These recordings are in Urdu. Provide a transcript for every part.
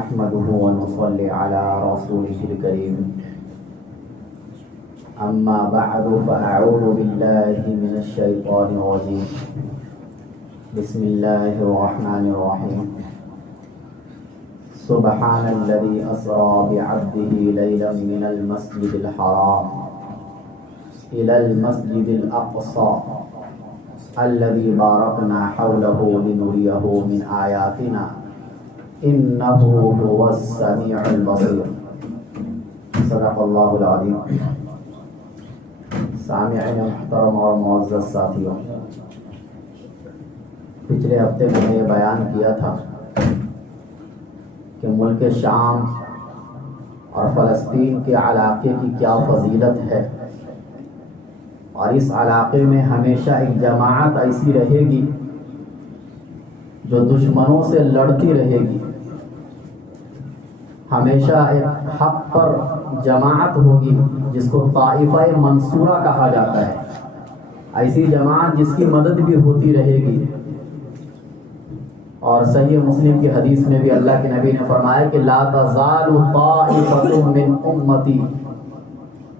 نحمده ونصلي على رسوله الكريم أما بعد فأعوذ بالله من الشيطان الرجيم بسم الله الرحمن الرحيم سبحان الذي أسرى بعبده ليلا من المسجد الحرام إلى المسجد الأقصى الذي باركنا حوله لنريه من آياتنا إنه هو السميع البصير صدق الله العظيم. سامعین محترم اور معزز ساتھیوں، پچھلے ہفتے میں نے یہ بیان کیا تھا کہ ملک شام اور فلسطین کے علاقے کی کیا فضیلت ہے، اور اس علاقے میں ہمیشہ ایک جماعت ایسی رہے گی جو دشمنوں سے لڑتی رہے گی، ہمیشہ ایک حق پر جماعت ہوگی جس کو طائفہ منصورہ کہا جاتا ہے، ایسی جماعت جس کی مدد بھی ہوتی رہے گی. اور صحیح مسلم کی حدیث میں بھی اللہ کے نبی نے فرمایا کہ لا تزال طائفة من امتی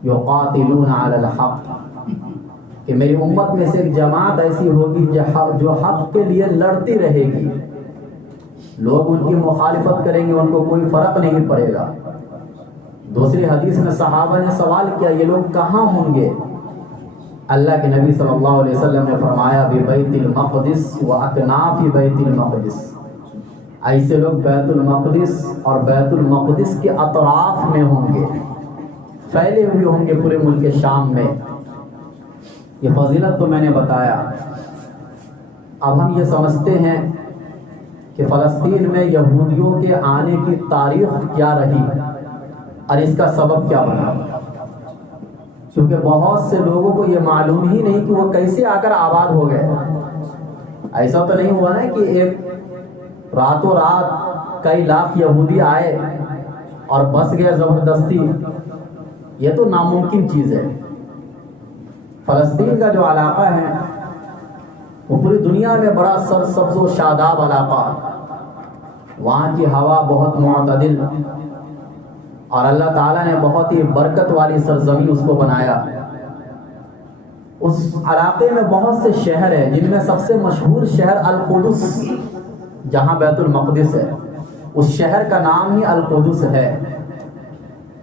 یقاتلون علی الحق، کہ میری امت میں سے ایک جماعت ایسی ہوگی جو حق کے لیے لڑتی رہے گی. لوگ ان کی مخالفت کریں گے، ان کو کوئی فرق نہیں پڑے گا. دوسری حدیث میں صحابہ نے سوال کیا یہ لوگ کہاں ہوں گے؟ اللہ کے نبی صلی اللہ علیہ وسلم نے فرمایا ببیت المقدس و اکناف بیت المقدس، ایسے لوگ بیت المقدس اور بیت المقدس کے اطراف میں ہوں گے، پھیلے ہوئے ہوں گے پورے ملک شام میں. یہ فضیلت تو میں نے بتایا. اب ہم یہ سمجھتے ہیں کہ فلسطین میں یہودیوں کے آنے کی تاریخ کیا رہی اور اس کا سبب کیا بنا، کیونکہ بہت سے لوگوں کو یہ معلوم ہی نہیں کہ وہ کیسے آ کر آباد ہو گئے. ایسا تو نہیں ہوا نا کہ ایک راتوں رات کئی لاکھ یہودی آئے اور بس گئے زبردستی، یہ تو ناممکن چیز ہے. فلسطین کا جو علاقہ ہے وہ پوری دنیا میں بڑا سرسبز و شاداب علاقہ، وہاں کی ہوا بہت معتدل، اور اللہ تعالیٰ نے بہت ہی برکت والی سرزمین اس کو بنایا. اس علاقے میں بہت سے شہر ہیں، جن میں سب سے مشہور شہر القدس جہاں بیت المقدس ہے، اس شہر کا نام ہی القدس ہے.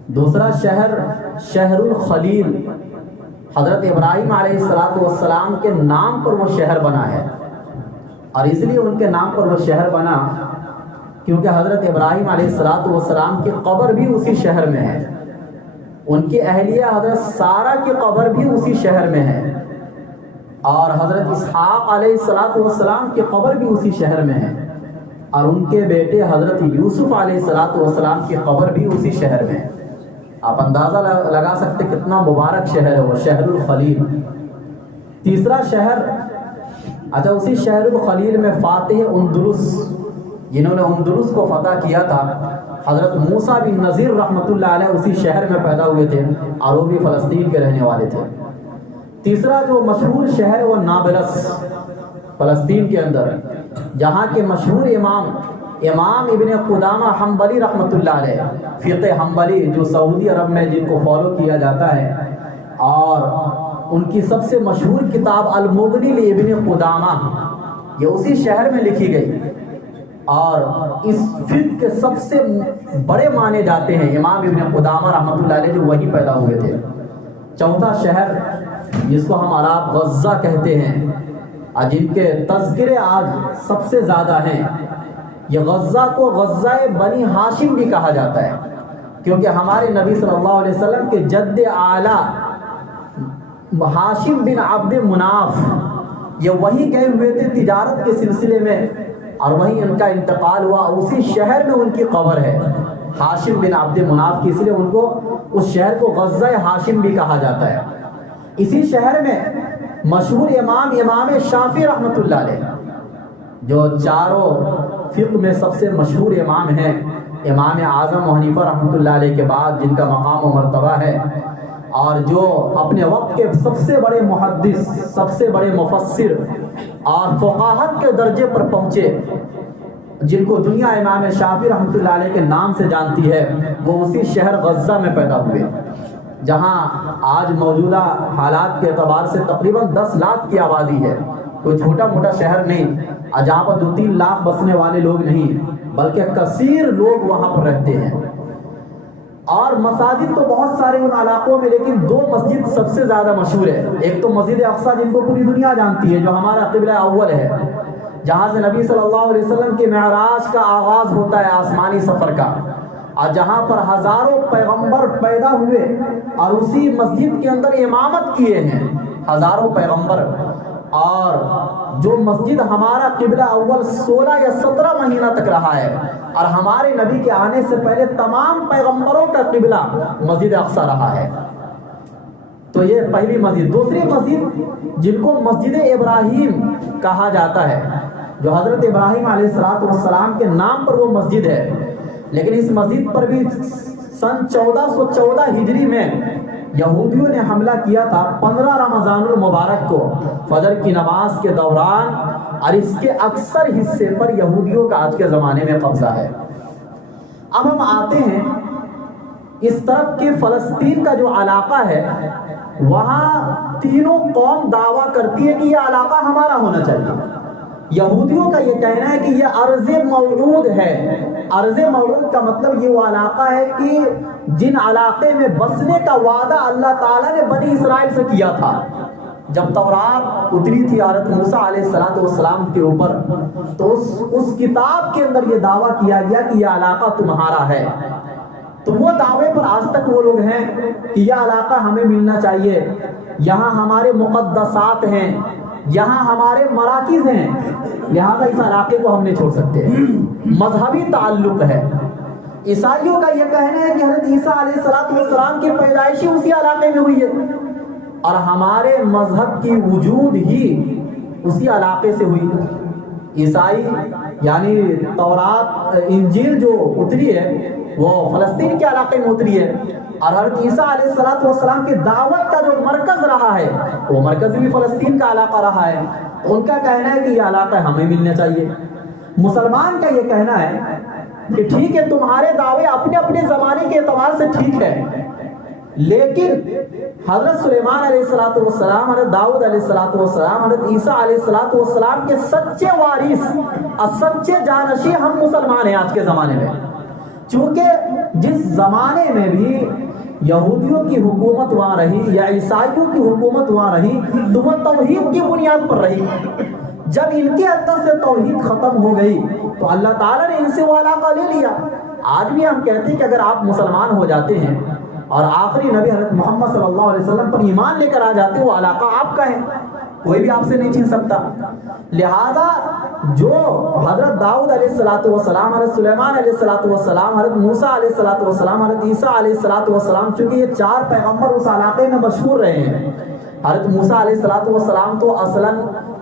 دوسرا شہر شہر الخلیل، حضرت ابراہیم علیہ السلام کے نام پر وہ شہر بنا ہے، اور اس لیے ان کے نام پر وہ شہر بنا کیونکہ حضرت ابراہیم علیہ السلام کی قبر بھی اسی شہر میں ہے، ان کی اہلیہ حضرت سارہ کی قبر بھی اسی شہر میں ہے، اور حضرت اسحاق علیہ السلام کی قبر بھی اسی شہر میں ہے، اور ان کے بیٹے حضرت یوسف علیہ السلام کی قبر بھی اسی شہر میں ہے. آپ اندازہ لگا سکتے کتنا مبارک شہر ہے وہ شہر الخلیل. تیسرا شہر، اچھا اسی شہر الخلیل میں فاتح اندلس، جنہوں نے اندلس کو فتح کیا تھا، حضرت موسیٰ بن نذیر رحمۃ اللہ علیہ اسی شہر میں پیدا ہوئے تھے، اور وہ بھی فلسطین کے رہنے والے تھے. تیسرا جو مشہور شہر وہ نابلس فلسطین کے اندر، جہاں کے مشہور امام ابن قدامہ حنبلی رحمۃ اللہ علیہ، فقہ حنبلی جو سعودی عرب میں جن کو فالو کیا جاتا ہے، اور ان کی سب سے مشہور کتاب المغنی لابن قدامہ یہ اسی شہر میں لکھی گئی، اور اس فقہ کے سب سے بڑے مانے جاتے ہیں امام ابن قدامہ رحمۃ اللہ علیہ جو وہی پیدا ہوئے تھے. چوتھا شہر جس کو ہم عرب غزہ کہتے ہیں، اور جن کے تذکرے آج سب سے زیادہ ہیں، یہ غزہ کو غزہ بنی ہاشم بھی کہا جاتا ہے، کیونکہ ہمارے نبی صلی اللہ علیہ وسلم کے جد اعلیٰ ہاشم بن عبد مناف یہ وہیں گئے ہوئے تھے تجارت کے سلسلے میں، اور وہیں ان کا انتقال ہوا. اسی شہر میں ان کی قبر ہے ہاشم بن عبد مناف کی، اس لیے ان کو اس شہر کو غزہ ہاشم بھی کہا جاتا ہے. اسی شہر میں مشہور امام شافعی رحمۃ اللہ علیہ، جو چاروں فقہ میں سب سے مشہور امام ہیں، امام اعظم حنیفہ رحمۃ اللہ علیہ کے بعد جن کا مقام و مرتبہ ہے، اور جو اپنے وقت کے سب سے بڑے محدث، سب سے بڑے مفسر اور فقاہت کے درجے پر پہنچے، جن کو دنیا امام شافعی رحمۃ اللہ علیہ کے نام سے جانتی ہے، وہ اسی شہر غزہ میں پیدا ہوئے، جہاں آج موجودہ حالات کے اعتبار سے تقریباً 10 لاکھ کی آبادی ہے۔ کوئی چھوٹا موٹا شہر نہیں، جہاں پر 2-3 لاکھ بسنے والے لوگ نہیں، بلکہ کثیر لوگ وہاں پر رہتے ہیں۔ اور مساجد تو بہت سارے ان علاقوں میں، لیکن 2 مسجد سب سے زیادہ مشہور ہے۔ ایک تو مسجد اقصیٰ، جن کو پوری دنیا جانتی ہے، جو ہمارا قبلہ اول ہے، جہاں سے نبی صلی اللہ علیہ وسلم کے معراج کا آغاز ہوتا ہے آسمانی سفر کا، اور جہاں پر ہزاروں پیغمبر پیدا ہوئے اور اسی مسجد کے اندر امامت کیے ہیں ہزاروں پیغمبر۔ اور جو مسجد ہمارا قبلہ اول 16 یا 17 مہینہ تک رہا ہے، اور ہمارے نبی کے آنے سے پہلے تمام پیغمبروں کا قبلہ مسجد اقصیٰ رہا ہے۔ تو یہ پہلی مسجد۔ دوسری مسجد جن کو مسجد ابراہیم کہا جاتا ہے، جو حضرت ابراہیم علیہ السلام کے نام پر وہ مسجد ہے، لیکن اس مسجد پر بھی سن 1414 ہجری میں یہودیوں نے حملہ کیا تھا 15 رمضان المبارک کو فجر کی نماز کے دوران، اور اس کے اکثر حصے پر یہودیوں کا آج کے زمانے میں قبضہ ہے۔ اب ہم آتے ہیں اس طرف کہ فلسطین کا جو علاقہ ہے، وہاں تینوں قوم دعویٰ کرتی ہے کہ یہ علاقہ ہمارا ہونا چاہیے۔ یہودیوں کا یہ کہنا ہے کہ یہ ارض موعود ہے۔ ارض موعود کا مطلب یہ وہ علاقہ ہے کہ جن علاقے میں بسنے کا وعدہ اللہ تعالیٰ نے بنی اسرائیل سے کیا تھا۔ جب تورات اتری تھی حضرت موسیٰ علیہ السلام کے اوپر، تو اس کتاب کے اندر یہ دعویٰ کیا گیا کہ یہ علاقہ تمہارا ہے۔ تو وہ دعوے پر آج تک وہ لوگ ہیں کہ یہ علاقہ ہمیں ملنا چاہیے، یہاں ہمارے مقدسات ہیں، یہاں ہمارے مراکز ہیں، لہذا اس علاقے کو ہم نہیں چھوڑ سکتے۔ مذہبی تعلق ہے۔ عیسائیوں کا یہ کہنا ہے کہ حضرت عیسیٰ علیہ السلام کی پیدائش اسی علاقے میں ہوئی ہے، اور ہمارے مذہب کی وجود ہی اسی علاقے سے ہوئی۔ عیسائی یعنی تورات انجیل جو اتری ہے وہ فلسطین کے علاقے میں اتری ہے، اور حضرت عیسیٰ علیہ السلام کی دعوت کا جو مرکز رہا ہے وہ مرکز بھی فلسطین کا علاقہ رہا ہے۔ ان کا کہنا ہے کہ یہ علاقہ ہمیں ملنا چاہیے۔ مسلمان کا یہ کہنا ہے کہ ٹھیک ہے، تمہارے دعوے اپنے اپنے زمانے کے اعتبار سے ٹھیک ہے، لیکن حضرت سلیمان علیہ السلام، حضرت داؤد علیہ السلام، حضرت عیسیٰ علیہ السلام کے سچے وارث اور سچے جانشین ہم مسلمان ہیں آج کے زمانے میں۔ چونکہ جس زمانے میں بھی یہودیوں کی حکومت وہاں رہی یا عیسائیوں کی حکومت وہاں رہی، تو وہ توحید کی بنیاد پر رہی۔ جب ان کے اندر سے توحید ختم ہو گئی تو اللہ تعالیٰ نے ان سے وہ علاقہ لے لیا۔ آج بھی ہم کہتے ہیں کہ اگر آپ مسلمان ہو جاتے ہیں اور آخری نبی حضرت محمد صلی اللہ علیہ وسلم پر ایمان لے کر آ جاتے ہیں، وہ علاقہ آپ کا ہے، کوئی بھی آپ سے نہیں چھین سکتا۔ لہذا جو حضرت داؤد علیہ السلام، حضرت سلیمان علیہ السلام، حضرت موسیٰ علیہ السلام، حضرت عیسیٰ علیہ السلام، چونکہ یہ 4 پیغمبر اس علاقے میں مشہور رہے ہیں۔ حضرت موسیٰ علیہ السلام تو اصلاً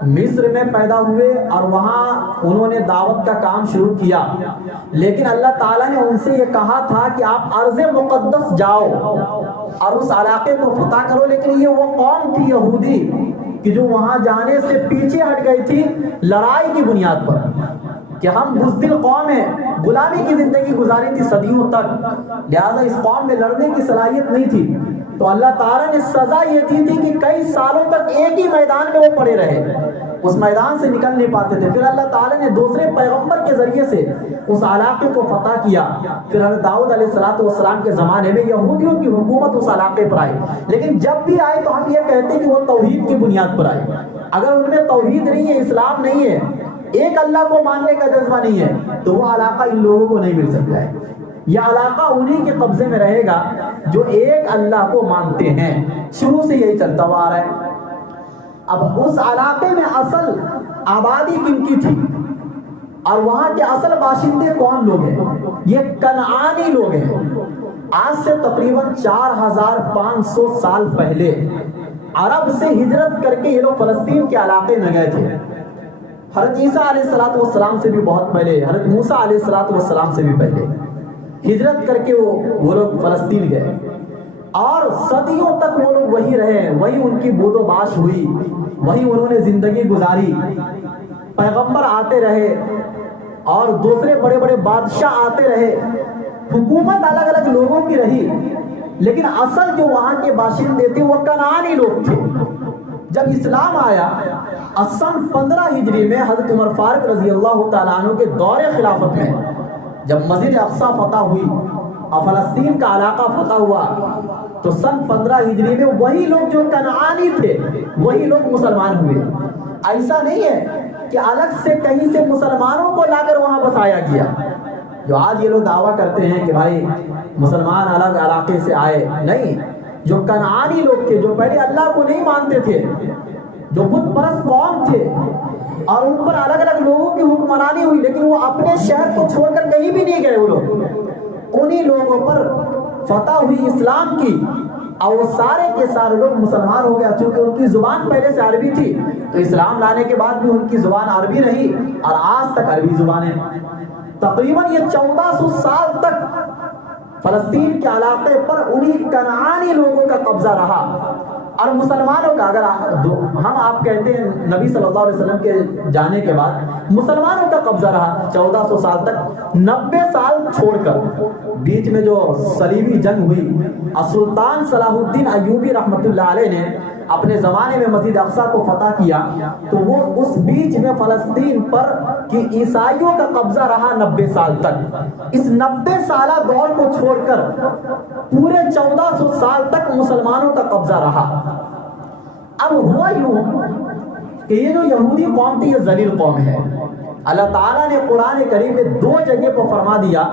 مصر میں پیدا ہوئے اور وہاں انہوں نے دعوت کا کام شروع کیا، لیکن اللہ تعالیٰ نے ان سے یہ کہا تھا کہ آپ ارض مقدس جاؤ اور اس علاقے کو فتح کرو، لیکن یہ وہ قوم تھی یہودی کہ جو وہاں جانے سے پیچھے ہٹ گئی تھی لڑائی کی بنیاد پر، کہ ہم بزدل قوم ہیں، غلامی کی زندگی گزاری تھی صدیوں تک، لہذا اس قوم میں لڑنے کی صلاحیت نہیں تھی۔ تو اللہ تعالیٰ نے سزا یہ دی تھی کہ کئی سالوں تک ایک ہی میدان میں وہ پڑے رہے، اس میدان سے نکل نہیں پاتے تھے۔ پھر اللہ تعالیٰ نے دوسرے پیغمبر کے ذریعے سے اس علاقے کو فتح کیا۔ پھر حضرت داؤد علیہ السلام کے زمانے میں یہودیوں کی حکومت اس علاقے پر آئی، لیکن جب بھی آئی تو ہم یہ کہتے ہیں کہ وہ توحید کی بنیاد پر آئی۔ اگر ان میں توحید نہیں ہے، اسلام نہیں ہے، ایک اللہ کو ماننے کا جذبہ نہیں ہے، تو وہ علاقہ ان لوگوں کو نہیں مل سکتا ہے۔ یہ علاقہ انہی کے قبضے میں رہے گا جو ایک اللہ کو مانتے ہیں۔ شروع سے یہی چلتا ہوا آ رہا ہے۔ اب اس علاقے میں اصل آبادی کن کی تھی اور وہاں کے اصل باشندے کون لوگ ہیں؟ یہ کنعانی لوگ ہیں۔ آج سے تقریباً 4500 سال پہلے عرب سے ہجرت کر کے یہ لوگ فلسطین کے علاقے میں گئے تھے۔ حضرت عیسیٰ علیہ السلام سے بھی بہت پہلے، حضرت موسیٰ علیہ السلام سے بھی پہلے ہجرت کر کے وہ لوگ فلسطین گئے، اور صدیوں تک وہ لوگ وہی رہے، وہی ان کی بود و باش ہوئی، وہی انہوں نے زندگی گزاری۔ پیغمبر آتے رہے، اور دوسرے بڑے بڑے بادشاہ آتے رہے، حکومت الگ الگ لوگوں کی رہی، لیکن اصل جو وہاں کے باشندے تھے وہ کنعانی لوگ تھے۔ جب اسلام آیا سن 15 ہجری میں حضرت عمر فاروق رضی اللہ تعالیٰ عنہ کے دور خلافت میں جب مسجد اقصی فتح ہوئی اور فلسطین کا علاقہ فتح ہوا، تو سن 15 ہجری میں وہی لوگ جو کنعانی تھے وہی لوگ مسلمان ہوئے۔ ایسا نہیں ہے کہ الگ سے کہیں سے مسلمانوں کو لا کر وہاں بسایا گیا، جو آج یہ لوگ دعویٰ کرتے ہیں کہ بھائی مسلمان الگ علاقے سے آئے، نہیں، جو کنعانی لوگ تھے، جو پہلے اللہ کو نہیں مانتے تھے، جو بت پرست قوم تھے، اور ان پر الگ الگ لوگوں کی حکمرانی ہوئی، لیکن وہ اپنے شہر کو چھوڑ کر کہیں بھی نہیں گئے، وہ لوگ انہی لوگوں پر فتح ہوئی اسلام کی، اور وہ سارے کے سارے لوگ مسلمان ہو گیا۔ چونکہ ان کی زبان پہلے سے عربی تھی تو اسلام لانے کے بعد بھی ان کی زبان عربی رہی، اور آج تک عربی زبان ہے۔ تقریباً یہ 1400 سال تک فلسطین کے علاقے پر انہی کنعانی لوگوں کا قبضہ رہا، اور مسلمانوں کا، اگر ہم آپ کہتے ہیں نبی صلی اللہ علیہ وسلم کے جانے کے بعد مسلمانوں کا قبضہ رہا 1400 سال تک، 90 سال چھوڑ کر بیچ میں جو صلیبی جنگ ہوئی، سلطان صلاح الدین ایوبی رحمۃ اللہ علیہ نے اپنے زمانے میں مسجد اقصی کو فتح کیا، تو وہ اس بیچ میں فلسطین پر کہ عیسائیوں کا قبضہ رہا 90 سال تک۔ اس 90 سالہ دور کو چھوڑ کر پورے 1400 سال تک مسلمانوں کا قبضہ رہا۔ اب ہوا یوں کہ یہ جو یہودی قوم تھی یہ ذلیل قوم ہے۔ اللہ تعالیٰ نے قرآن کریم میں 2 جگہ پر فرما دیا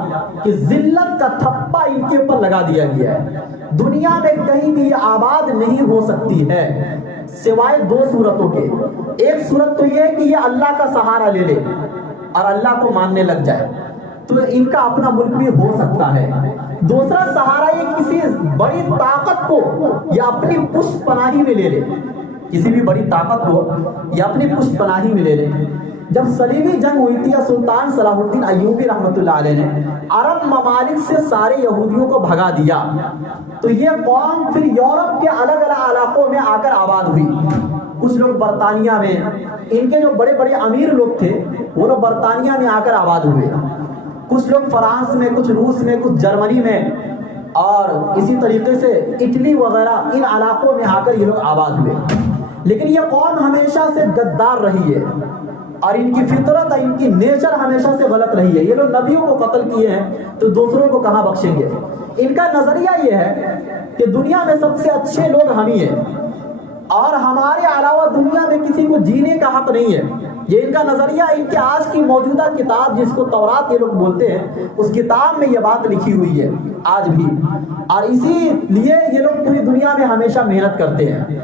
کہ ذلت کا تھپا ان کے اوپر لگا دیا گیا ہے، دنیا میں کہیں بھی یہ آباد نہیں ہو سکتی ہے سوائے 2 صورتوں کے۔ ایک صورت تو یہ ہے کہ یہ اللہ کا سہارا لے لے اور اللہ کو ماننے لگ جائے تو ان کا اپنا ملک بھی ہو سکتا ہے۔ دوسرا سہارا یہ کسی بڑی طاقت کو یا اپنی پشت پناہی میں لے لے، کسی بھی بڑی طاقت کو یا اپنی پشت پناہی میں لے لے۔ جب صلیبی جنگ ہوئی تھی، سلطان صلاح الدین ایوبی رحمۃ اللہ علیہ نے عرب ممالک سے سارے یہودیوں کو بھگا دیا، تو یہ قوم پھر یورپ کے الگ الگ علاقوں میں آ کر آباد ہوئی۔ کچھ لوگ برطانیہ میں، ان کے جو بڑے بڑے امیر لوگ تھے وہ لوگ برطانیہ میں آ کر آباد ہوئے، کچھ لوگ فرانس میں، کچھ روس میں، کچھ جرمنی میں، اور اسی طریقے سے اٹلی وغیرہ ان علاقوں میں آ کر یہ لوگ آباد ہوئے۔ لیکن یہ قوم ہمیشہ سے غدار رہی ہے، اور ان کی فطرت، ان کی نیچر ہمیشہ سے غلط رہی ہے۔ یہ لوگ نبیوں کو قتل کیے ہیں تو دوسروں کو کہاں بخشیں گے؟ ان کا نظریہ یہ ہے کہ دنیا میں سب سے اچھے لوگ ہم ہی ہیں، اور ہمارے علاوہ دنیا میں کسی کو جینے کا حق نہیں ہے۔ یہ ان کا نظریہ، ان کے آج کی موجودہ کتاب جس کو تورات یہ لوگ بولتے ہیں، اس کتاب میں یہ بات لکھی ہوئی ہے آج بھی، اور اسی لیے یہ لوگ پوری دنیا میں ہمیشہ محنت کرتے ہیں۔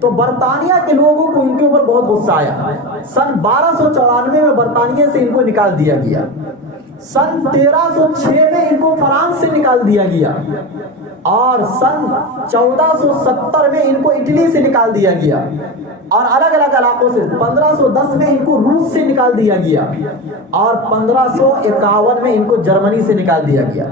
تو برطانیہ کے لوگوں کو ان کے اوپر بہت غصہ آیا۔ سن 1294 میں برطانیہ سے ان کو نکال دیا گیا، سن 1306 میں ان کو فرانس سے نکال دیا گیا، اور سن 1470 میں ان کو اٹلی سے نکال دیا گیا، اور الگ الگ علاقوں سے 1510 میں ان کو روس سے نکال دیا گیا، اور 1551 میں ان کو جرمنی سے نکال دیا گیا۔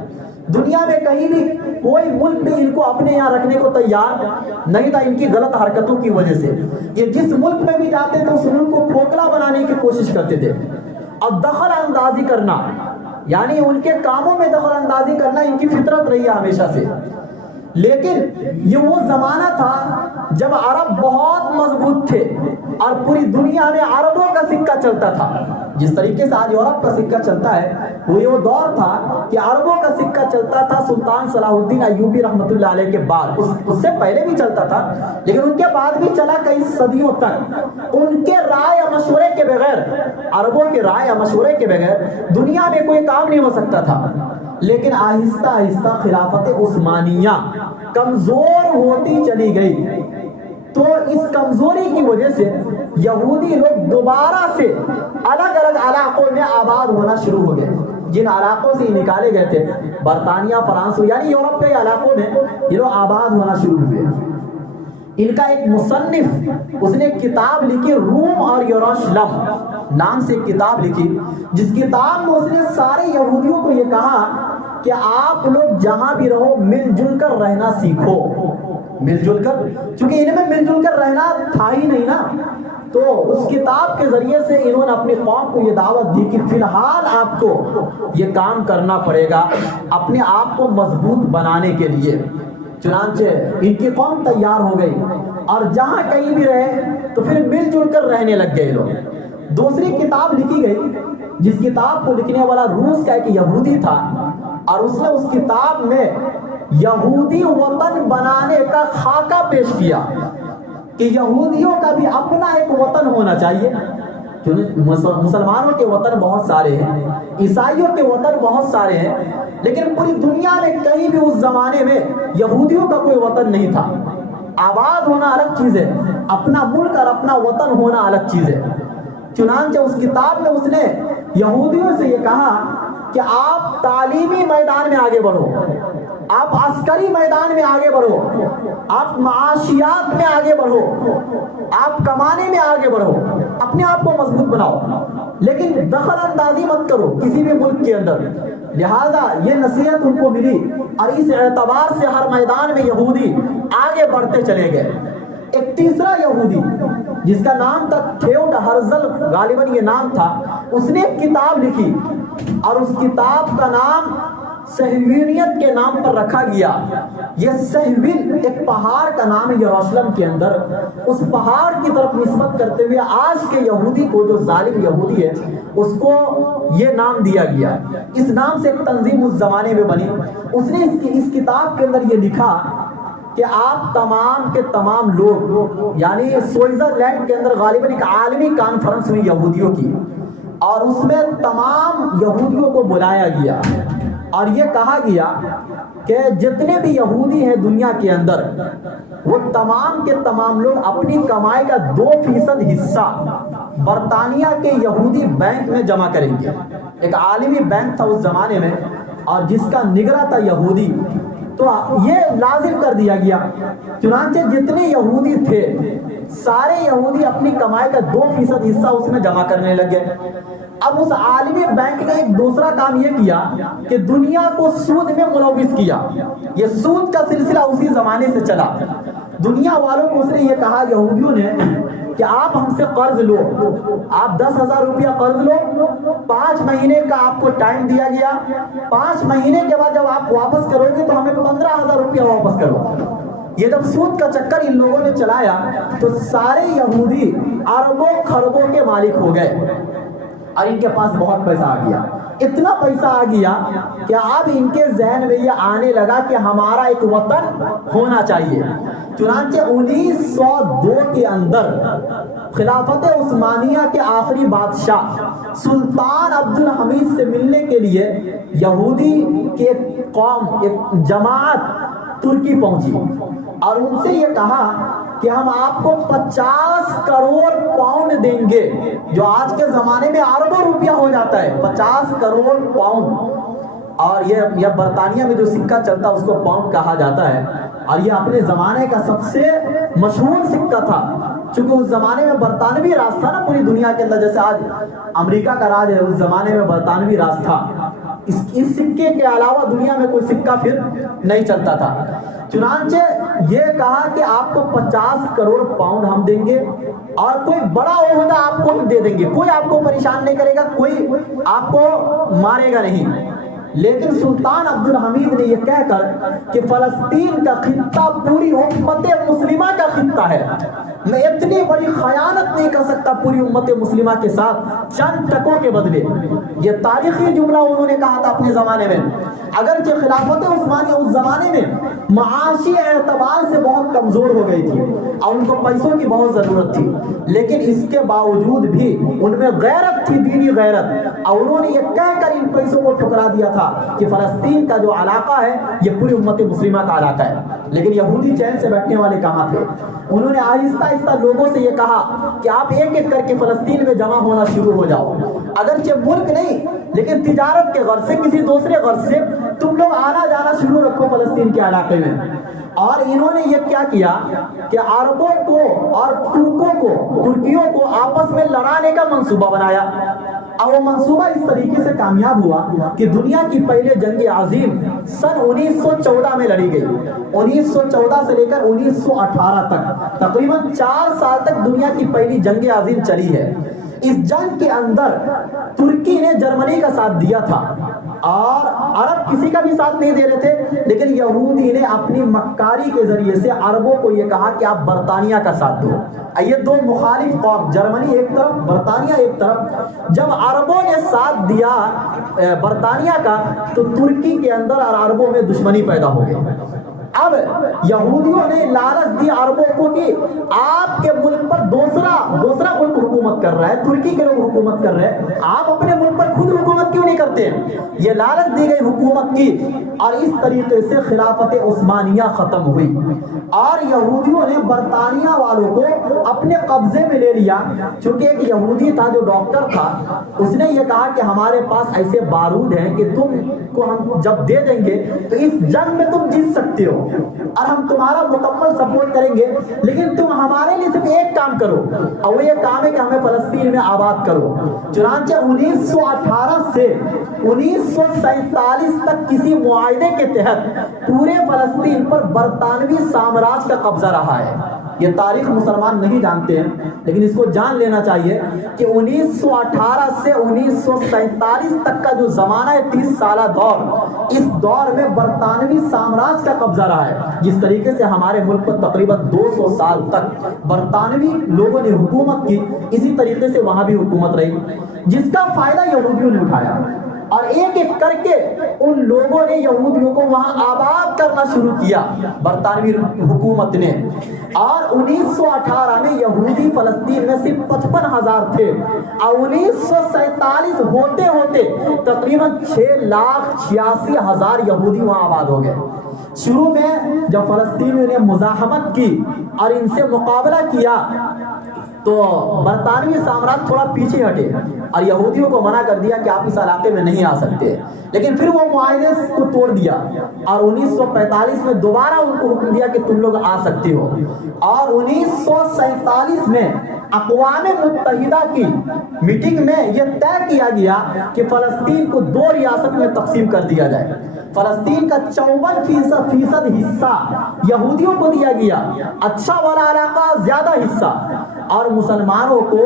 دنیا میں کہیں بھی کوئی ملک بھی ان کو اپنے یہاں رکھنے کو تیار نہیں تھا، ان کی غلط حرکتوں کی وجہ سے۔ یہ جس ملک میں بھی جاتے تھے اس ملک کو کھوکھلا بنانے کی کوشش کرتے تھے، اور دخل اندازی کرنا، یعنی ان کے کاموں میں دخل اندازی کرنا ان کی فطرت رہی ہے ہمیشہ سے۔ لیکن یہ وہ زمانہ تھا جب عرب بہت مضبوط تھے، اور پوری دنیا میں عربوں کا سکہ چلتا تھا۔ جس طریقے سے آج یورپ کا سکہ چلتا ہے، وہ دور تھا کہ عربوں کا سکہ چلتا تھا سلطان صلاح الدین ایوبی رحمۃ اللہ علیہ کے بعد۔ اس سے پہلے بھی چلتا تھا، لیکن ان کے بعد بھی چلا کئی صدیوں تک۔ ان کے رائے یا مشورے کے بغیر، عربوں کے رائے یا مشورے کے بغیر دنیا میں کوئی کام نہیں ہو سکتا تھا۔ لیکن آہستہ آہستہ خلافت عثمانیہ کمزور ہوتی چلی گئی، تو اس کمزوری کی وجہ سے یہودی لوگ دوبارہ سے الگ الگ علاقوں میں آباد ہونا شروع ہو گئے۔ جن علاقوں سے نکالے گئے تھے، برطانیہ، فرانس، یعنی یورپ کے علاقوں میں یہ لوگ آباد ہونا شروع ہوئے۔ ان کا ایک مصنف، اس نے کتاب لکھی، روم اور یروشلم نام سے کتاب لکھی، جس کتاب میں اس نے سارے یہودیوں کو یہ کہا کہ آپ لوگ جہاں بھی رہو مل جل کر رہنا سیکھو۔ مل جل کر، چونکہ ان میں مل جل کر رہنا تھا ہی نہیں نا، تو اس کتاب کے ذریعے سے انہوں نے اپنی قوم کو یہ دعوت دی کہ فی الحال آپ کو یہ کام کرنا پڑے گا اپنے آپ کو مضبوط بنانے کے لیے۔ چنانچہ ان کی قوم تیار ہو گئی اور جہاں کہیں بھی رہے تو پھر مل جل کر رہنے لگ گئے لوگ۔ دوسری کتاب لکھی گئی جس کتاب کو لکھنے والا روس کا ایک یہودی تھا، اور اس نے اس کتاب میں یہودی وطن بنانے کا خاکہ پیش کیا کہ یہودیوں کا بھی اپنا ایک وطن ہونا چاہیے۔ مسلمانوں کے وطن بہت سارے ہیں، عیسائیوں کے وطن بہت سارے ہیں، لیکن پوری دنیا میں کہیں بھی اس زمانے میں یہودیوں کا کوئی وطن نہیں تھا۔ آباد ہونا الگ چیز ہے، اپنا ملک اور اپنا وطن ہونا الگ چیز ہے۔ چنانچہ اس کتاب میں اس نے یہودیوں سے یہ کہا کہ آپ تعلیمی میدان میں آگے بڑھو، آپ عسکری میدان میں آگے بڑھو، آپ معاشیات میں آگے بڑھو، آپ کمانے میں آگے بڑھو، اپنے آپ کو مضبوط بناؤ، لیکن دخل اندازی مت کرو کسی بھی ملک کے اندر۔ لہٰذا یہ نصیحت ان کو ملی اور اس اعتبار سے ہر میدان میں یہودی آگے بڑھتے چلے گئے۔ ایک تیسرا یہودی جس کا نام تھا تھیوڈ ہرزل، غالباً یہ نام تھا، اس نے ایک کتاب لکھی اور اس کتاب کا نام سہوینیت کے نام پر رکھا گیا۔ یہ سہوین ایک پہاڑ کا نام ہے یروشلم کے اندر، اس پہاڑ کی طرف نسبت کرتے ہوئے آج کے یہودی کو، جو ظالم یہودی ہے، اس کو یہ نام دیا گیا۔ اس نام سے ایک تنظیم اس زمانے میں بنی۔ اس نے اس کتاب کے اندر یہ لکھا کہ آپ تمام کے تمام لوگ، یعنی سوئٹزرلینڈ کے اندر غالباً ایک عالمی کانفرنس ہوئی یہودیوں کی، اور اس میں تمام یہودیوں کو بلایا گیا اور یہ کہا گیا کہ جتنے بھی یہودی ہیں دنیا کے اندر، وہ تمام کے تمام لوگ اپنی کمائی کا 2% حصہ برطانیہ کے یہودی بینک میں جمع کریں گے۔ ایک عالمی بینک تھا اس زمانے میں اور جس کا نگراں تھا یہودی، تو یہ لازم کر دیا گیا۔ چنانچہ جتنے یہودی تھے سارے یہودی اپنی کمائی کا 2% حصہ اس میں جمع کرنے لگے۔ اب اس عالمی بینک نے ایک دوسرا کام یہ کیا کہ دنیا کو سود میں ملوث کیا۔ یہ سود کا سلسلہ اسی زمانے سے چلا۔ دنیا والوں کو اس نے یہ کہا یہودیوں نے کہ آپ ہم سے قرض لو، آپ 10,000 روپیہ قرض لو، 5 مہینے کا آپ کو ٹائم دیا گیا، 5 مہینے کے بعد جب آپ واپس کرو گے تو ہمیں 15,000 روپیہ واپس کرو۔ یہ جب سود کا چکر ان لوگوں نے چلایا تو سارے یہودی اربوں خربوں کے مالک ہو گئے اور ان کے پاس بہت پیسہ آ گیا۔ اتنا پیسہ آ گیا کہ اب ان کے ذہن میں یہ آنے لگا کہ ہمارا ایک وطن ہونا چاہیے۔ چنانچہ 1902 کے اندر خلافت عثمانیہ کے آخری بادشاہ سلطان عبدالحمید سے ملنے کے لیے یہودی کی ایک قوم، ایک جماعت ترکی پہنچی اور ان سے یہ کہا کہ ہم آپ کو 50 کروڑ پاؤنڈ دیں گے، جو آج کے زمانے میں اربوں روپیہ ہو جاتا ہے، 50 کروڑ پاؤنڈ۔ اور یہ برطانیہ میں جو سکہ چلتا اس کو پاؤنڈ کہا جاتا ہے، اور یہ اپنے زمانے کا سب سے مشہور سکہ تھا، چونکہ اس زمانے میں برطانوی راج تھا نا پوری دنیا کے اندر، جیسے آج امریکہ کا راج ہے، اس زمانے میں برطانوی راج تھا۔ اس سکے کے علاوہ دنیا میں کوئی سکہ پھر نہیں چلتا تھا۔ چنانچہ یہ کہا کہ آپ کو 50 کروڑ پاؤنڈ ہم دیں گے اور کوئی بڑا عہدہ آپ کو ہم دے دیں گے، کوئی آپ کو پریشان نہیں کرے گا، کوئی آپ کو مارے گا نہیں۔ لیکن سلطان عبدالحمید نے یہ کہہ کر کہ فلسطین کا خطہ پوری امت مسلمہ کا خطہ ہے، میں اتنی بڑی خیانت نہیں کر سکتا پوری امت مسلمہ کے ساتھ چند ٹکوں کے بدلے۔ یہ تاریخی جملہ انہوں نے کہا تھا اپنے زمانے میں۔ اگرچہ خلافت عثمانیہ اس زمانے میں معاشی اعتبار سے بہت کمزور ہو گئی تھی اور ان کو پیسوں کی بہت ضرورت تھی، لیکن اس کے باوجود بھی ان میں غیرت تھی، دینی غیرت، اور انہوں نے یہ کہہ کر ان پیسوں کو ٹھکرا دیا تھا کہ فلسطین کا جو علاقہ ہے یہ پوری امت مسلمہ کا علاقہ ہے۔ لیکن یہودی چین سے بیٹھنے والے کہاں تھے؟ انہوں نے آہستہ آہستہ لوگوں سے یہ کہا کہ آپ ایک ایک کر کے فلسطین میں جمع ہونا شروع ہو جاؤ، اگرچہ ملک نہیں لیکن تجارت کے غرض سے، کسی دوسرے غرض سے تم لوگ آنا جانا شروع رکھو فلسطین کے علاقے میں۔ اور انہوں نے یہ کیا کیا کہ عربوں کو اور ترکوں کو، ترکیوں کو آپس میں لڑانے کا منصوبہ بنایا اور وہ منصوبہ اس طریقے سے کامیاب ہوا کہ دنیا کی پہلے جنگ عظیم سن 1914 میں لڑی گئی. 1914 سے لے کر 1918 تک تقریباً 4 سال تک دنیا کی پہلی جنگ عظیم چلی ہے. اس جنگ کے اندر ترکی نے جرمنی کا ساتھ دیا تھا اور عرب کسی کا بھی ساتھ نہیں دے رہے تھے، لیکن یہودی نے اپنی مکاری کے ذریعے سے عربوں کو یہ کہا کہ آپ برطانیہ کا ساتھ دو. یہ دو مخالف قوم، جرمنی ایک طرف، برطانیہ ایک طرف، جب عربوں نے ساتھ دیا برطانیہ کا تو ترکی کے اندر اور عربوں میں دشمنی پیدا ہو گئی. اب یہودیوں نے لالچ دی عربوں کو کہ آپ کے ملک پر دوسرا ملک حکومت کر رہا ہے، ترکی کے لوگ حکومت کر رہے ہیں، آپ اپنے ملک پر خود حکومت کیوں نہیں کرتے ہیں؟ یہ لالچ دی گئی حکومت کی اور اس طریقے سے خلافت عثمانیہ ختم ہوئی اور یہودیوں نے برطانیہ والوں کو اپنے قبضے میں لے لیا. چونکہ ایک یہودی تھا جو ڈاکٹر تھا، اس نے یہ کہا کہ ہمارے پاس ایسے بارود ہیں کہ تم کو ہم جب دے دیں گے تو اس جنگ میں تم جیت سکتے ہو اور ہم تمہارا مکمل سپورٹ کریں گے، لیکن تم ہمارے لیے صرف ایک کام کرو اور وہ یہ کام ہے کہ ہمیں فلسطین میں آباد کرو. چنانچہ 1918 سے 1947 تک کسی معاہدے کے تحت پورے فلسطین پر برطانوی سامراج کا قبضہ رہا ہے. یہ تاریخ مسلمان نہیں جانتے ہیں لیکن اس کو جان لینا چاہیے کہ 1918 سے 1947 تک کا جو زمانہ ہے 30 سالہ دور، اس دور میں برطانوی سامراج کا قبضہ رہا ہے. جس طریقے سے ہمارے ملک پر تقریباً 200 سال تک برطانوی لوگوں نے حکومت کی، اسی طریقے سے وہاں بھی حکومت رہی جس کا فائدہ یہودیوں نے اٹھایا اور ایک ایک کر کے ان لوگوں نے یہودیوں کو وہاں آباد کرنا شروع کیا برطانوی حکومت نے. اور 1918 میں یہودی فلسطین میں صرف 55,000 تھے اور 1947 ہوتے ہوتے تقریباً 6,86,000 یہودی وہاں آباد ہو گئے. شروع میں جب فلسطینیوں نے مزاحمت کی اور ان سے مقابلہ کیا تو برطانوی سامراج تھوڑا پیچھے ہٹے اور یہودیوں کو منع کر دیا کہ آپ اس علاقے میں نہیں آ سکتے، لیکن پھر وہ معاہدے کو توڑ دیا اور 1945 میں دوبارہ ان کو حکم دیا کہ تم لوگ آ سکتے ہو. اور 1947 میں اقوام متحدہ کی میٹنگ میں یہ طے کیا گیا کہ فلسطین کو 2 ریاست میں تقسیم کر دیا جائے. فلسطین کا 54% حصہ یہودیوں کو دیا گیا، اچھا والا علاقہ زیادہ حصہ، اور مسلمانوں کو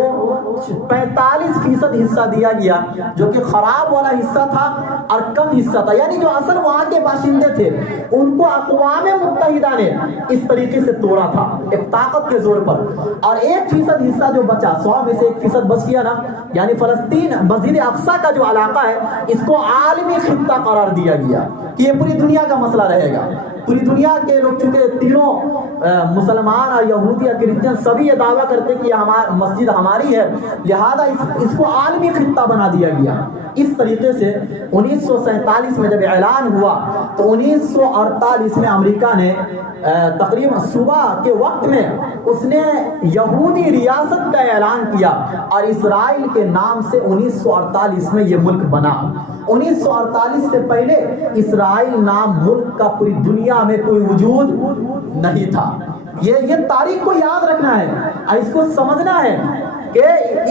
45% حصہ دیا گیا جو کہ خراب والا حصہ تھا اور کم حصہ تھا. یعنی جو اصل وہاں کے باشندے تھے ان کو اقوام متحدہ نے اس طریقے سے توڑا تھا ایک طاقت کے زور پر، اور 1% حصہ جو بچا، 100 میں سے 1% بچ گیا نا، یعنی فلسطین مسجد اقصی کا جو علاقہ ہے اس کو عالمی خطہ قرار دیا گیا کہ یہ پوری دنیا کا مسئلہ رہے گا. پوری دنیا کے لوگ چونکہ تینوں مسلمان اور یہودی اور کرسچن سبھی یہ دعویٰ کرتے کہ یہ مسجد ہماری ہے، لہذا اس کو عالمی خطہ بنا دیا گیا. اس طریقے سے 1947 میں جب اعلان ہوا تو 1948 میں امریکہ نے تقریباً صبح کے وقت میں اس نے یہودی ریاست کا اعلان کیا اور اسرائیل کے نام سے 1948 میں یہ ملک بنا. 1948 سے پہلے اسرائیل نام ملک کا پوری دنیا میں کوئی وجود نہیں تھا. یہ تاریخ کو یاد رکھنا ہے اور اس کو سمجھنا ہے کہ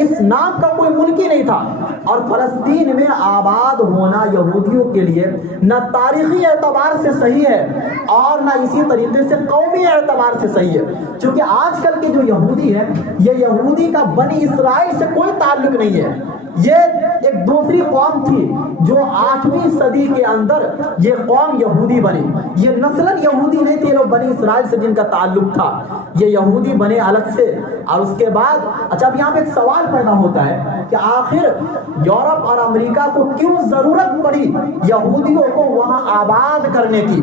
اس نام کا کوئی ملک ہی نہیں تھا. اور فلسطین میں آباد ہونا یہودیوں کے لیے نہ تاریخی اعتبار سے صحیح ہے اور نہ اسی طریقے سے قومی اعتبار سے صحیح ہے، چونکہ آج کل کے جو یہودی ہے یہ یہودی کا بنی اسرائیل سے کوئی تعلق نہیں ہے. یہ ایک دوسری قوم تھی جو 8ویں صدی کے اندر یہ قوم یہودی بنی. یہ نسلاً یہودی نہیں تھے لوگ بنی اسرائیل سے جن کا تعلق تھا، یہ یہودی بنے الگ سے. اور اس کے بعد اچھا اب یہاں پہ ایک سوال پیدا ہوتا ہے کہ آخر یورپ اور امریکہ کو کیوں ضرورت پڑی یہودیوں کو وہاں آباد کرنے کی؟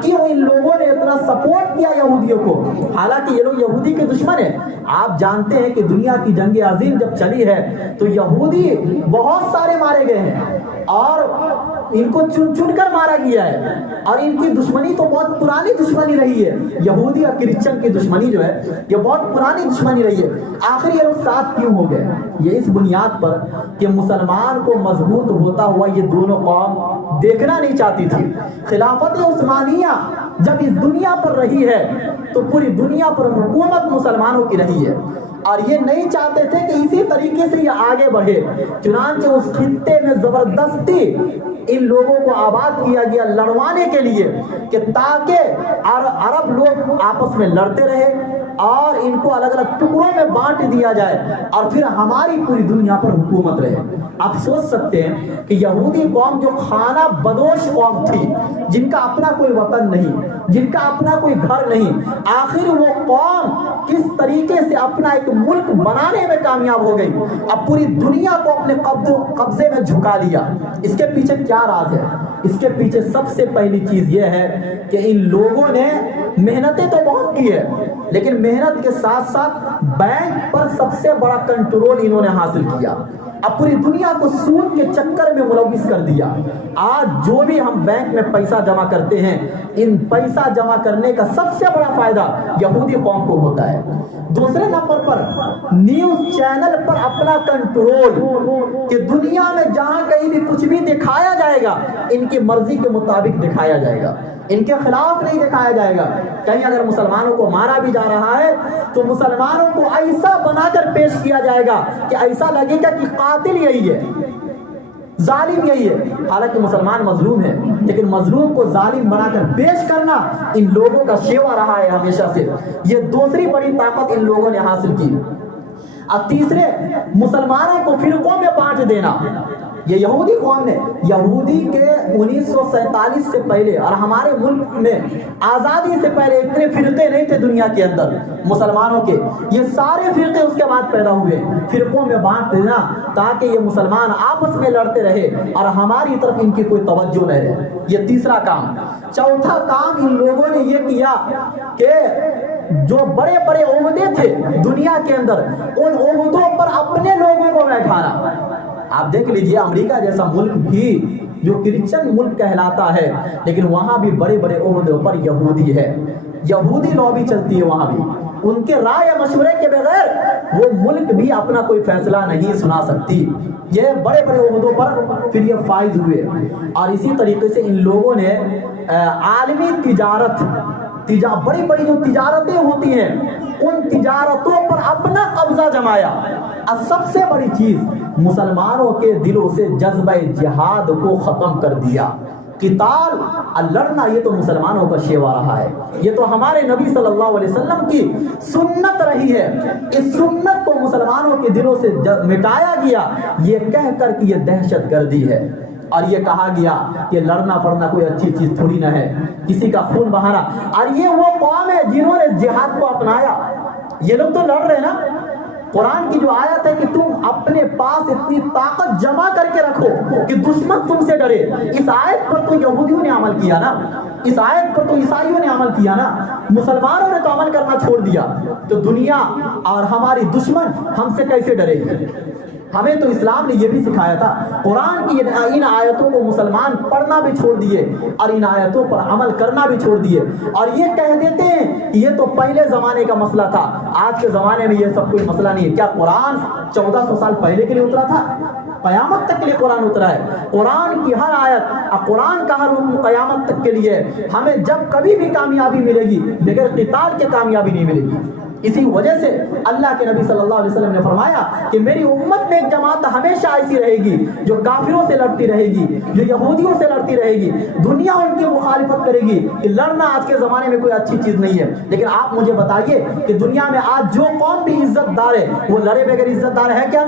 کیوں ان لوگوں نے اتنا سپورٹ کیا یہودیوں کو حالانکہ یہ لوگ یہودی کے دشمن ہیں؟ آپ جانتے ہیں کہ دنیا کی جنگ عظیم جب چلی ہے تو یہودی بہت سارے مارے گئے ہیں اور ان کو چن چن کر مارا گیا ہے اور ان کی دشمنی تو بہت پرانی دشمنی رہی ہے. یہودی اور کرسچن کی دشمنی جو ہے یہ بہت پرانی دشمنی رہی ہے. آخر یہ لوگ ساتھ کیوں ہو گئے؟ یہ اس بنیاد پر کہ مسلمان کو مضبوط ہوتا ہوا یہ دونوں قوم دیکھنا نہیں چاہتی تھی. خلافت عثمانیہ جب اس دنیا پر رہی ہے تو پوری دنیا پر حکومت مسلمانوں کی رہی ہے اور یہ نہیں چاہتے تھے کہ اسی طریقے سے یہ آگے بڑھے، چنانچہ اس خطے میں زبردستی ان لوگوں کو آباد کیا گیا لڑوانے کے لیے، کہ تاکہ عرب لوگ آپس میں لڑتے رہے اور ان کو الگ الگ ٹکڑوں میں بانٹ دیا جائے اور پھر ہماری پوری دنیا پر حکومت رہے۔ آپ سوچ سکتے ہیں کہ یہودی قوم جو خانہ بدوش قوم تھی، جن کا اپنا کوئی وطن نہیں، جن کا اپنا کوئی گھر نہیں، آخر وہ قوم کس طریقے سے اپنا ایک ملک بنانے میں کامیاب ہو گئی، اب پوری دنیا کو اپنے قبضے میں جھکا لیا۔ اس کے پیچھے کیا راز ہے؟ اس کے پیچھے سب سے پہلی چیز یہ ہے کہ ان لوگوں نے محنتیں تو بہت کی ہے، لیکن محنت کے ساتھ ساتھ بینک پر سب سے بڑا کنٹرول انہوں نے حاصل کیا، اب پوری دنیا کو سود کے چکر میں ملوث کر دیا۔ آج جو بھی ہم بینک میں پیسہ جمع کرتے ہیں، ان پیسہ جمع کرنے کا سب سے بڑا فائدہ یہودی قوم کو ہوتا ہے۔ دوسرے نمبر پر نیوز چینل پر اپنا کنٹرول، کہ دنیا میں جہاں کہیں بھی کچھ بھی دکھایا جائے گا ان کی مرضی کے مطابق دکھایا جائے گا، ان کے خلاف نہیں دکھایا جائے گا۔ کہیں اگر مسلمانوں کو مارا بھی جا رہا ہے تو مسلمانوں کو ایسا بنا کر پیش کیا جائے گا کہ ایسا لگے گا کہ قاتل یہی ہے، ظالم یہی ہے، حالانکہ مسلمان مظلوم ہے، لیکن مظلوم کو ظالم بنا کر پیش کرنا ان لوگوں کا شیوا رہا ہے ہمیشہ سے۔ یہ دوسری بڑی طاقت ان لوگوں نے حاصل کی۔ اب تیسرے، مسلمانوں کو فرقوں میں بانٹ دینا۔ یہ یہودی قوم نے، یہودی کے 1947 سے پہلے اور ہمارے ملک میں آزادی سے پہلے اتنے فرقے نہیں تھے دنیا کے اندر مسلمانوں کے، یہ سارے فرقے اس کے بعد پیدا ہوئے۔ فرقوں میں بانٹ دینا تاکہ یہ مسلمان آپس میں لڑتے رہے اور ہماری طرف ان کی کوئی توجہ نہ رہے، یہ تیسرا کام۔ چوتھا کام ان لوگوں نے یہ کیا کہ جو بڑے بڑے عہدے تھے دنیا کے اندر، ان عہدوں پر اپنے لوگوں کو بیٹھانا۔ آپ دیکھ لیجئے امریکہ جیسا ملک بھی جو کرسچن ملک کہلاتا ہے، لیکن وہاں بھی بڑے بڑے عہدوں پر یہودی ہے، یہودی لابی چلتی ہے وہاں بھی، ان کے رائے مشورے کے بغیر وہ ملک بھی اپنا کوئی فیصلہ نہیں سنا سکتی۔ یہ بڑے بڑے عہدوں پر پھر یہ فائز ہوئے، اور اسی طریقے سے ان لوگوں نے عالمی تجارت، بڑی بڑی جو تجارتیں ہوتی ہیں ان تجارتوں پر اپنا قبضہ جمایا۔ اور سب سے بڑی چیز، مسلمانوں کے دلوں سے جذبہ جہاد کو ختم کر دیا۔ قتال اور لڑنا یہ تو مسلمانوں کا شیوا رہا ہے، یہ تو ہمارے نبی صلی اللہ علیہ وسلم کی سنت رہی ہے۔ اس سنت کو مسلمانوں کے دلوں سے مٹایا گیا یہ کہہ کر کہ یہ دہشت گردی ہے، اور یہ کہا گیا کہ لڑنا پڑنا کوئی اچھی چیز تھوڑی نہ ہے، کسی کا خون بہانا۔ اور یہ وہ قوم ہے جنہوں نے جہاد کو اپنایا، یہ لوگ تو لڑ رہے نا۔ قرآن کی جو آیت ہے کہ تم اپنے پاس اتنی طاقت جمع کر کے رکھو کہ دشمن تم سے ڈرے، اس آیت پر تو یہودیوں نے عمل کیا نا، اس آیت پر تو عیسائیوں نے عمل کیا نا، مسلمانوں نے تو عمل کرنا چھوڑ دیا، تو دنیا اور ہماری دشمن ہم سے کیسے ڈرے گی؟ ہمیں تو اسلام نے یہ بھی سکھایا تھا۔ قرآن کی ان آیتوں کو مسلمان پڑھنا بھی چھوڑ دیے اور ان آیتوں پر عمل کرنا بھی چھوڑ دیے، اور یہ کہہ دیتے ہیں کہ یہ تو پہلے زمانے کا مسئلہ تھا، آج کے زمانے میں یہ سب کوئی مسئلہ نہیں ہے۔ کیا قرآن 1400 سال پہلے کے لیے اترا تھا؟ قیامت تک کے لیے قرآن اترا ہے۔ قرآن کی ہر آیت اور قرآن کا ہر حکم قیامت تک کے لیے۔ ہمیں جب کبھی بھی کامیابی ملے گی بغیر قتال کے کامیابی نہیں ملے گی۔ اسی وجہ سے اللہ کے نبی صلی اللہ علیہ وسلم نے فرمایا کہ میری امت میں ایک جماعت ہمیشہ ایسی رہے گی جو کافروں سے لڑتی رہے گی، جو یہودیوں سے لڑتی رہے گی، دنیا ان کی مخالفت کرے گی کہ لڑنا آج کے زمانے میں کوئی اچھی چیز نہیں ہے۔ لیکن آپ مجھے بتائیے کہ دنیا میں آج جو قوم بھی عزت دار ہے وہ لڑے بغیر عزت دار ہے کیا؟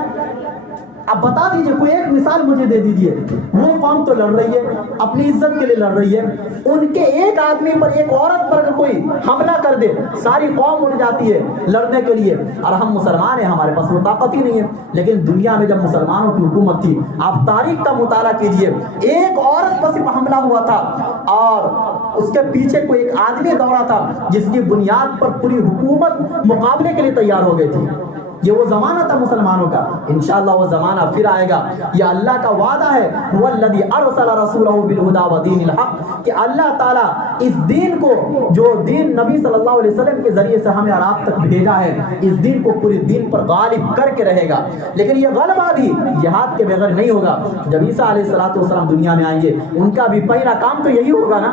اب بتا دیجئے، کوئی ایک مثال مجھے دے دیجئے۔ وہ قوم تو لڑ رہی ہے، اپنی عزت کے لیے لڑ رہی ہے، ان کے ایک آدمی پر، ایک عورت پر کوئی حملہ کر دے ساری قوم اٹھ جاتی ہے لڑنے کے لیے، اور ہم مسلمان ہیں، ہمارے پاس وہ طاقت ہی نہیں ہے۔ لیکن دنیا میں جب مسلمانوں کی حکومت تھی، آپ تاریخ کا مطالعہ کیجئے، ایک عورت پر صرف حملہ ہوا تھا اور اس کے پیچھے کوئی ایک آدمی دوڑا تھا جس کی بنیاد پر پوری حکومت مقابلے کے لیے تیار ہو گئی تھی۔ یہ وہ زمانہ تھا مسلمانوں کا، انشاءاللہ وہ زمانہ پھر آئے گا۔ یہ اللہ کا وعدہ ہے، وَالَّذِي أَرْسَلَ رَسُولَهُ بِالْهُدَى وَدِينِ الْحَقِّ، کہ اللہ تعالیٰ اس دین کو، جو دین نبی صلی اللہ علیہ وسلم کے ذریعے سے ہمیں اور آپ تک بھیجا ہے، اس دین کو پورے دین پر غالب کر کے رہے گا۔ لیکن یہ غلبہ بھی جہاد کے بغیر نہیں ہوگا۔ جب عیسیٰ علیہ السلام دنیا میں آئیں گے، ان کا بھی پہلا کام تو یہی ہوگا نا،